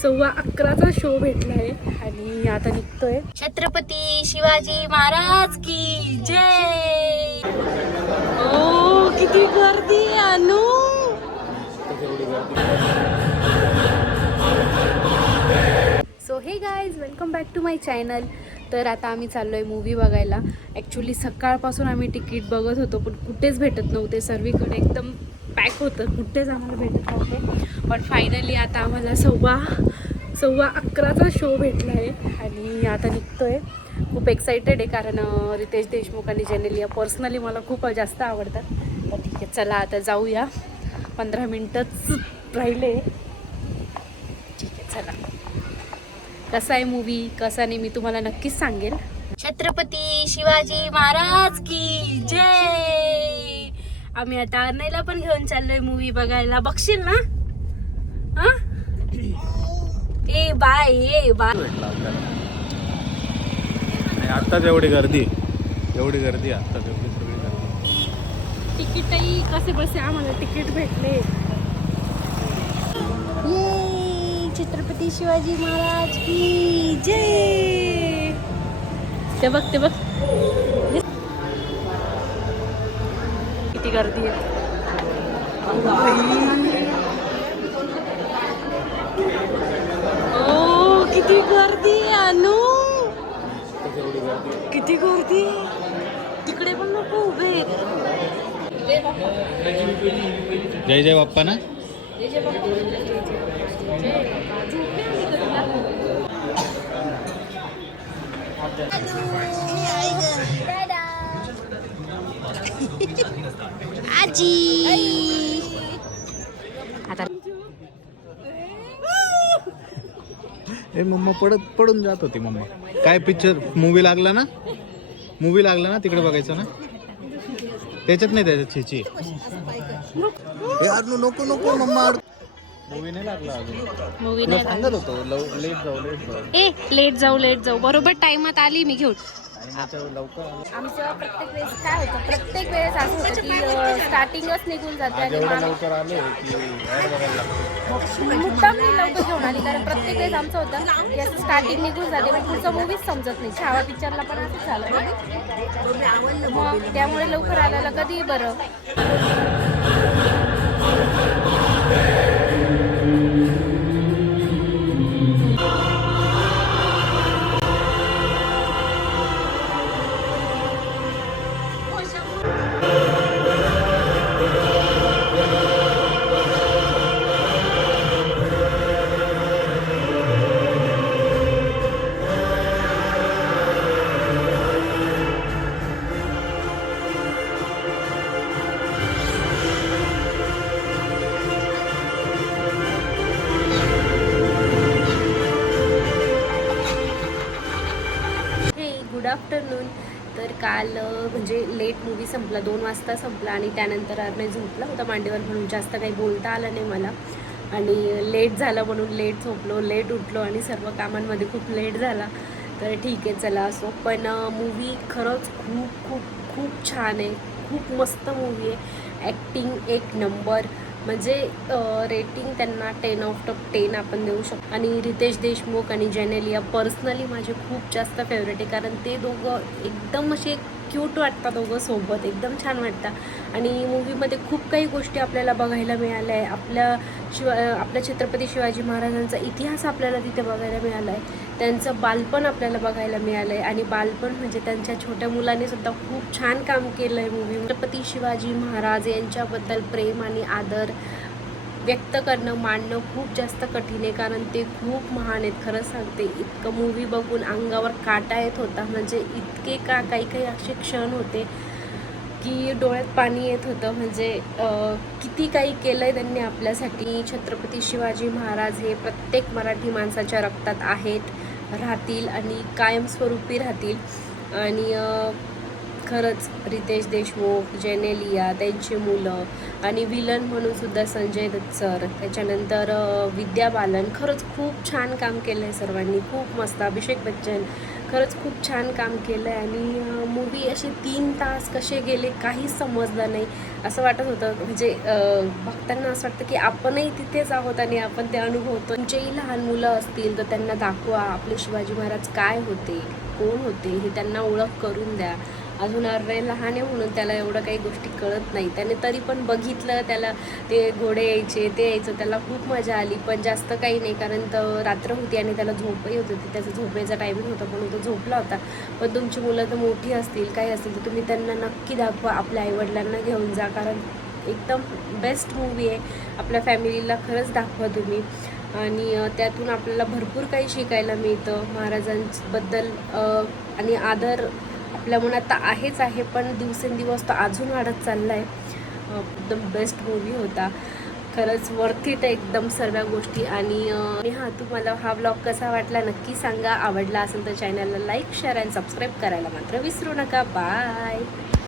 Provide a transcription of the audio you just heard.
11:15चा show भेटलाय आणि आता निघतोय. छत्रपती शिवाजी महाराज की जय. ओ किती गर्दी अनु. So hey guys, welcome back to my channel. तर आता आम्ही चाललो आहे मूवी बघायला. ॲक्च्युली सकाळपासून आम्ही तिकीट बघत होतो पण कुठेच भेटत नव्हते. सर्वीकडे एकदम पॅक होतं, कुठेच आम्हाला भेटत नव्हते. पण फायनली आता आम्हाला 11:15चा शो भेटला आहे आणि आता निघतो आहे. खूप एक्सायटेड आहे कारण रितेश देशमुख आणि जेनेलिया पर्सनली मला खूप जास्त आवडतात. तर ठीक आहे, चला आता जाऊया. 15 मिनटंच राहिले. ठीक आहे, चला. कसा आहे मूवी, कसा नाही, मी तुम्हाला नक्कीच सांगेल. छत्रपती शिवाजी महाराज की जय. आम्ही आता अर्नयला पण घेऊन चाललोय मूवी बघायला. बघशील ना? हा, ए बाय, ए बाय. आत्ताच एवढी गर्दी आत्ताच एवढी सगळी गर्दी. तिकीटही कसे बसे आम्हाला तिकीट भेटले. छत्रपती शिवाजी महाराज की जय. ते बघ किती गर्दी आहे. ओ किती गर्दी आहे अनु. किती गर्दी. तिकडे पण लोक उभे. जय जय बाप्पा ना. आजी आता ए मम्मा पडून जात होती मम्मा. काय पिक्चर मूवी लागला ना तिकडे बघायचं ना. त्याच्यात नाही, त्याच्यात छेची. नको मम्मा. मूवी नाही लागला अजून. मूवी नाही सांगत होतो लेट जाऊ. बरोबर टाइमात आली मी घेऊन. लवकर आमचं प्रत्येक वेळेस असं होतं की स्टार्टिंगच निघून जाते आणि लवकर आले की मुद्दाम मी लवकर घेऊन आली कारण प्रत्येक वेळेस आमचं होतं की असं स्टार्टिंग निघून जाते पण पुढचं मूवीच समजत नाही. छावा पिक्चरला पण असंच झालं ना, मग त्यामुळे लवकर आल्याला कधी बरं. Good afternoon. तर काल म्हणजे लेट मूवी संपला, 2 वाजता संपला आणि त्यानंतर अर्नय झोपला होता मांडीवर म्हणून जास्त काही बोलता आलं नाही मला. आणि लेट झालं म्हणून लेट झोपलो, लेट उठलो आणि सर्व कामांमध्ये खूप लेट झाला. तर ठीक आहे, चला असो. पण मूवी खरंच खूप खूप खूप छान आहे, खूप मस्त मूवी आहे. ॲक्टिंग एक नंबर, म्हणजे रेटिंग त्यांना 10/10 आपण देऊ शकतो. आणि रितेश देशमुख आणि जेनेलिया पर्सनली माझे खूप जास्त फेवरेट आहे कारण ते दोघं एकदम असे क्यूट वाटतात, दोघं सोबत एकदम छान वाटतात. आणि मूवीमध्ये खूप काही गोष्टी आपल्याला बघायला मिळाल्या आहे. आपल्या छत्रपती शिवाजी महाराजांचा इतिहास आपल्याला तिथे बघायला मिळाला आहे. त्यांचं बालपण आपल्याला बघायला मिळालं आहे आणि बालपण म्हणजे त्यांच्या छोट्या मुलाने सुद्धा खूप छान काम केलं आहे मूवी. छत्रपती शिवाजी महाराज यांच्याबद्दल प्रेम आणि आदर व्यक्त करणं, मांडणं खूप जास्त कठीण आहे कारण ते खूप महान आहेत. खरं सांगते, इतकं मूवी बघून अंगावर काटा येत होता. म्हणजे इतके काही असे क्षण होते की डोळ्यात पाणी येत होतं. म्हणजे किती काही केलं आहे त्यांनी आपल्यासाठी. छत्रपती शिवाजी महाराज हे प्रत्येक मराठी माणसाच्या रक्तात आहेत, राहतील आणि कायमस्वरूपी राहतील. आणि खरंच रितेश देशमुख, जेनेलिया, त्यांची मुलं आणि विलन म्हणून सुद्धा संजय दत्त सर, त्याच्यानंतर विद्या बालन, खरंच खूप छान काम केलं आहे सर्वांनी, खूप मस्त. अभिषेक बच्चन, खरंच खूप छान काम केलं आहे. आणि मूवी असे 3 तास कसे गेले काहीच समजलं नाही. असं वाटत होतं म्हणजे बघताना असं वाटतं की आपणही तिथेच आहोत आणि आपण ते अनुभवतो. तुमचेही लहान मुलं असतील तर त्यांना दाखवा आपले शिवाजी महाराज काय होते, कोण होते, हे त्यांना ओळख करून द्या. अजून अर्णय लहान आहे म्हणून त्याला एवढं काही गोष्टी कळत नाही, त्याने तरी पण बघितलं, त्याला ते घोडे यायचे, ते यायचं, त्याला खूप मजा आली. पण जास्त काही नाही, कारण तर रात्र होती आणि त्याला झोपही होत होती, त्याचा झोपेचा टायमिंग होता म्हणून तो झोपला होता. पण तुमची मुलं तर मोठी असतील, काही असतील, तर तुम्ही त्यांना नक्की दाखवा, आपल्या आईवडिलांना घेऊन जा, कारण एकदम बेस्ट मूवी आहे. आपल्या फॅमिलीला खरंच दाखवा तुम्ही. आणि त्यातून आपल्याला भरपूर काही शिकायला मिळतं महाराजांबद्दल. आणि आदर आपल्या मनात तर आहेच आहे, पण दिवसेंदिवस तो अजून वाढत चालला आहे. एकदम बेस्ट मूवी होता, खरंच वर्थ इट एकदम सर्व गोष्टी. आणि हां, तुम्हाला हा व्लॉग कसा वाटला नक्की सांगा. आवडला असेल तर चॅनलला लाईक, शेअर आणि सबस्क्राईब करायला मात्र विसरू नका. बाय.